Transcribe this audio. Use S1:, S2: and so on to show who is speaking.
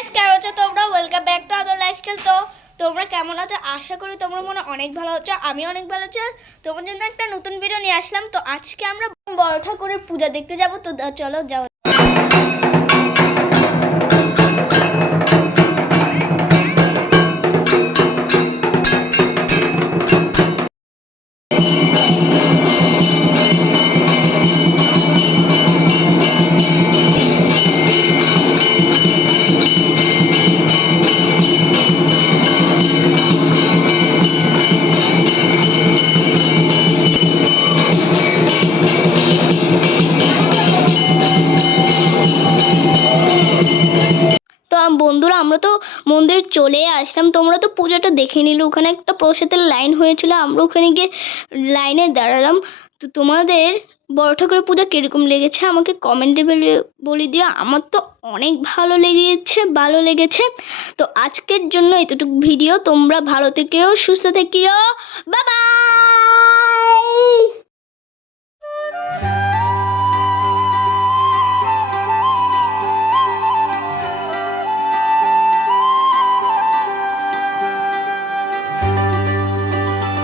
S1: Guys কেমন আছো তোমরা? Welcome back to other lifestyle তো তোমরা কেমন আছো? আশা করি তোমরা মনে অনেক ভালো আছো আমি অনেক ভালো আছি। তোমার জন্য একটা নতুন ভিডিও নিয়ে আসলাম। তো আজকে আমরা বড় ঠাকুরের পূজা দেখতে যাব। তো চলো যাও বন্ধুরা, আমরা তো মন্দির চলে আসলাম। তোমরা তো পুজোটা দেখে নিলে। ওখানে একটা প্রসাদের লাইন হয়েছিল, আমরা ওখানে গিয়ে লাইনে দাঁড়ালাম। তো তোমাদের বড় ঠাকুরের পূজা কীরকম লেগেছে আমাকে কমেন্টে বলে দিও। আমার তো অনেক ভালো লেগেছে ভালো লেগেছে। তো আজকের জন্য এতটুকু ভিডিও তোমরা ভালো থেকেও সুস্থ থেকেও বাবাই